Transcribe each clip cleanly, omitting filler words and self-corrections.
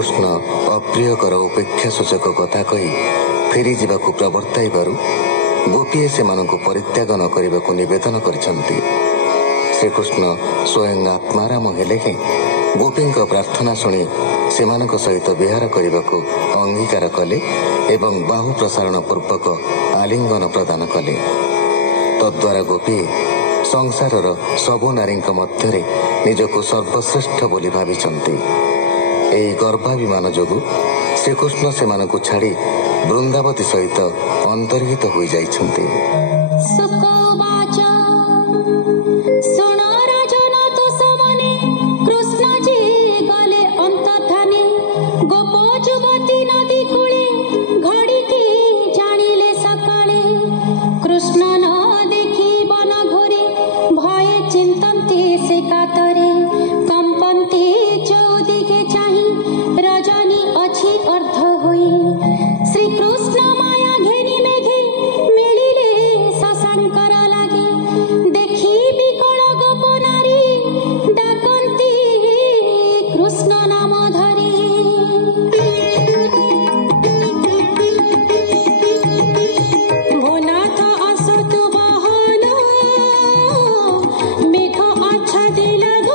ଶ୍ରୀକୃଷ୍ଣ ଅପ୍ରିୟକର ଉପେକ୍ଷା ସୂଚକ କଥା କହି ଫେରି ଯିବାକୁ ପ୍ରବର୍ତ୍ତାଇବାରୁ ଗୋପୀଏ ସେମାନଙ୍କୁ ପରିତ୍ୟାଗ ନ କରିବାକୁ ନିବେଦନ କରିଛନ୍ତି। ଶ୍ରୀକୃଷ୍ଣ ସ୍ୱୟଂ ଆତ୍ମାରାମ ହେଲେ ହେଁ ଗୋପୀଙ୍କ ପ୍ରାର୍ଥନା ଶୁଣି ସେମାନଙ୍କ ସହିତ ବିହାର କରିବାକୁ ଅଙ୍ଗୀକାର କଲେ ଏବଂ ବାହୁ ପ୍ରସାରଣ ପୂର୍ବକ ଆଲିଙ୍ଗନ ପ୍ରଦାନ କଲେ। ତଦ୍ୱାରା ଗୋପୀ ସଂସାରର ସବୁ ନାରୀଙ୍କ ମଧ୍ୟରେ ନିଜକୁ ସର୍ବଶ୍ରେଷ୍ଠ ବୋଲି ଭାବିଛନ୍ତି। ଏହି ଗର୍ଭାଭିମାନ ଯୋଗୁଁ ଶ୍ରୀକୃଷ୍ଣ ସେମାନଙ୍କୁ ଛାଡ଼ି ବୃନ୍ଦାବତୀ ସହିତ ଅନ୍ତର୍ହିତ ହୋଇଯାଇଛନ୍ତି। मेघ अच्छा दिला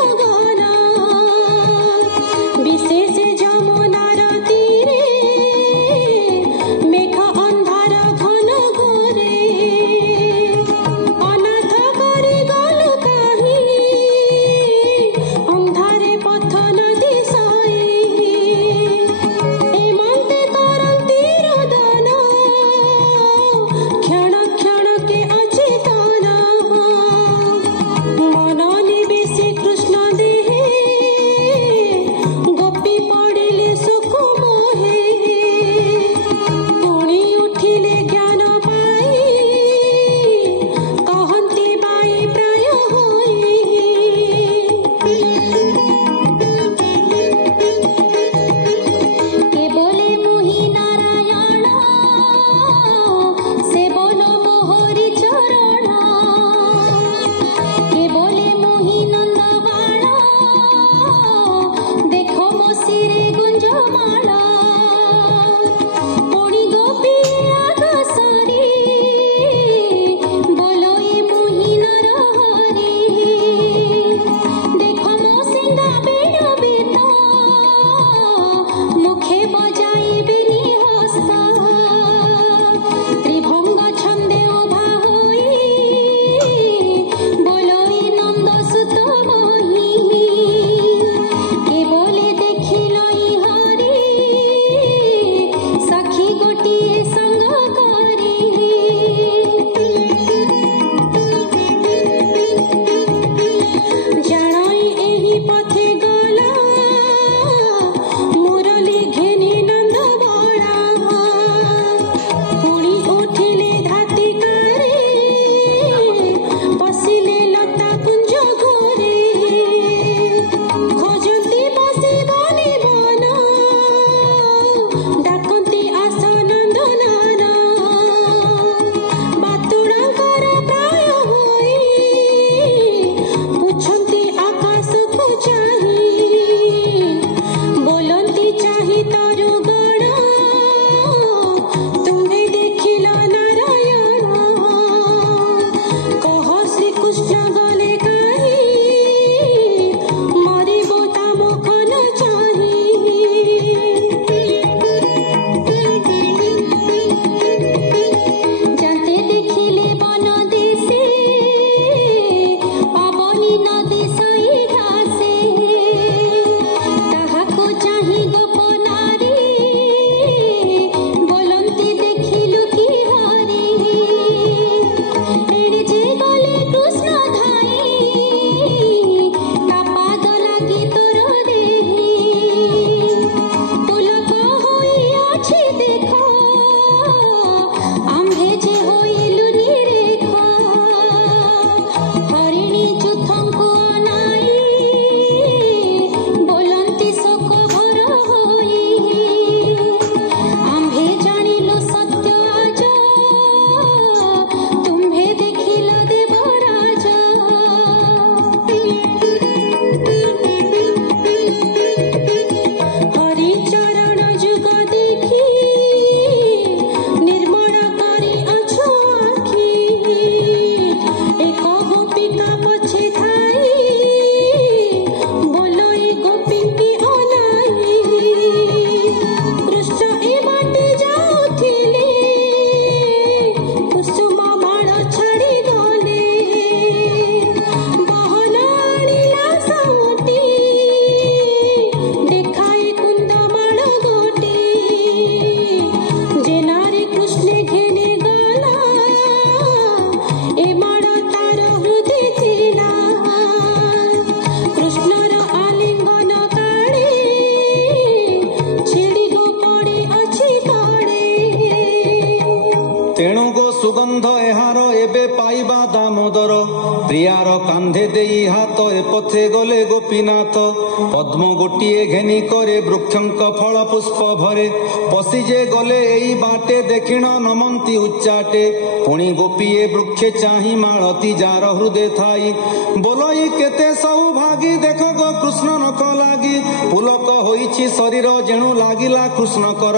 ହାତ ଏ ପଥେ ଗଲେ ଗୋପୀନାଥ। ପଦ୍ମ ଗୋଟିଏ ଘେନି करे ବୃକ୍ଷଙ୍କ ଫଳ ପୁଷ୍ପ ଭରେ। ପଶି ଯେ ଗଲେ ଏଇ ବାଟେ ଦେଖିଣ ନମନ୍ତି ଉଚ୍ଚାଟେ। ପୁଣି ଗୋପୀଏ ବୃକ୍ଷେ ଚାହିଁ ମାଳତୀ ଯାର ହୃଦେ ଥାଇ। ବୋଲଇ କେତେ ସୌଭାଗୀ ଦେଖ ଗୋ କୃଷ୍ଣ ନଖ ଲାଗି। ପୁଲକ ହୋଇଛି ଶରୀର ଯେଣୁ ଲାଗିଲା କୃଷ୍ଣକର।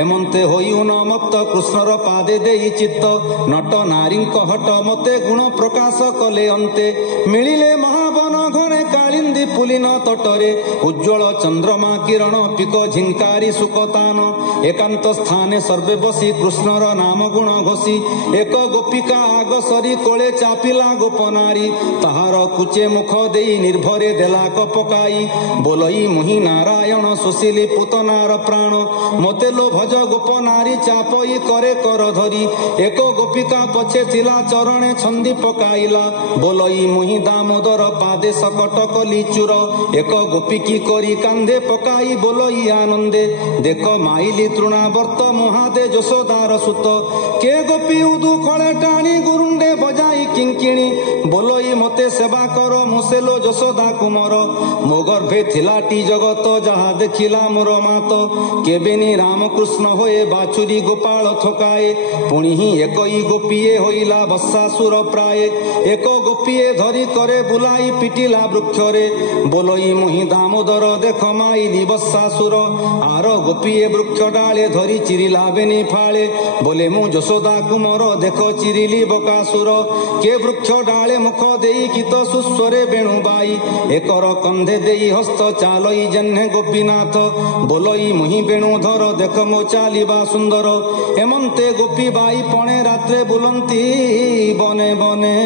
ଏମନ୍ତେ ହୋଇ ଉନ୍ମତ୍ତ କୃଷ୍ଣର ପାଦେ ଦେଇ ଚିତ୍ତ। ନଟ ନାରୀଙ୍କ ହଟ ମତେ ଗୁଣ ପ୍ରକାଶ କଲେ ଅନ୍ତେ। ମିଳିଲେ ମହାବନ ଘରେ କାଳିନ୍ଦୀ ପୁଲିନ ତଟରେ। ଉଜ୍ଜ୍ୱଳ ଚନ୍ଦ୍ରମା କିରଣ ପିକ ଝିଙ୍କାରି ସୁକତାନ। ଏକାନ୍ତ ସ୍ଥାନେ ସର୍ବେ ବସି କୃଷ୍ଣର ନାମ ଗୁଣ ଘୋଷି। ଏକ ଗୋପିକା ଆଗ ସରି କୋଳେ ଚାପିଲା ଗୋପନାରୀ। ତାହାର କୁଚେ ମୁଖ ଦେଇ ନିର୍ଭରେ ଦେଲା କପକାଇ। ବୋଲଇ ମୁହିଁ ନାରାୟଣ ଶୋଷିଲି ପୁତନାର ପ୍ରାଣ। ମତେ लो ଭଜ ଗୋପନାରୀ ଚାପଇ करे कर ଧରି। ଏକ ଗୋପିକା ପଛେ ଥିଲା ଚରଣେ ଛନ୍ଦି ପକାଇଲା। ବୋଲଇ ମୁହିଁ ଦାମୋଦର ପାଦେ ସକଟ କଲି ଚୁର। ଏକ ଗୋପୀ କି କରି କାନ୍ଧେ ପକାଇ ବୋଲଇ ଆନନ୍ଦେ। ଦେଖ ମାଇଲି ତୃଣାବର୍ତ୍ତ ମହାଦେ ଯଶୋଦାର ସୁତ। କେ ଗୋପୀ ଉଦୁ ଖଳେ ଟାଣି ଗୁରୁଣ୍ଡେ ବଜାଇ କିଙ୍କିଣୀ। ବୋଲଇ ମତେ ସେବା କର ମୁସେଲୋ ଯଶୋଦା କୁମର। ମୋ ଗର୍ଭେ ଥିଲାଟି ଜଗତ ଯାହା ଦେଖିଲା ମୋର ମାତ। କେବେନି ରାମକୃଷ୍ଣ ହୋଏ ବାଛୁରୀ ଗୋପାଳ ଥକାଏ। ପୁଣି ହିଁ ଏକଇ ଗୋପୀଏ ହୋଇଲା ବତ୍ସାସୁର ପ୍ରାଏ। ଏକ ଗୋପୀଏ ଧରି करे ବୁଲାଇ ପିଟିଲା ବୃକ୍ଷରେ। ବୋଲଇ ମୁହିଁ ଦାମୋଦର ଦେଖ ମାଇଲି ବତ୍ସାସୁର। ଆର ଗୋପୀଏ ବୃକ୍ଷ ଡାଳେ ଧରି ଚିରିଲା ବେନି ଫାଳେ। ବୋଲେ ମୁଁ ଯଶୋଦା କୁମର ଦେଖ ଚିରିଲି ବକାସୁର। କେ ବୃକ୍ଷ ଡାଳେ ମୁଖ ଦେଇ ଗୀତ ସୁସ୍ୱରେ ବେଣୁବାଇ। ଏକର କନ୍ଧେ ଦେଇ ହସ୍ତ ଚାଲଇ ଜହ୍ନେ ଗୋପୀନାଥ। ବୋଲଇ ମୁହିଁ ବେଣୁଧର ଦେଖ ମୋ ଚାଲିବା ସୁନ୍ଦର। ଏମନ୍ତେ ଗୋପୀ ବାଇ ପଣେ ରାତ୍ରେ ବୁଲନ୍ତି ବନେ ବନେ।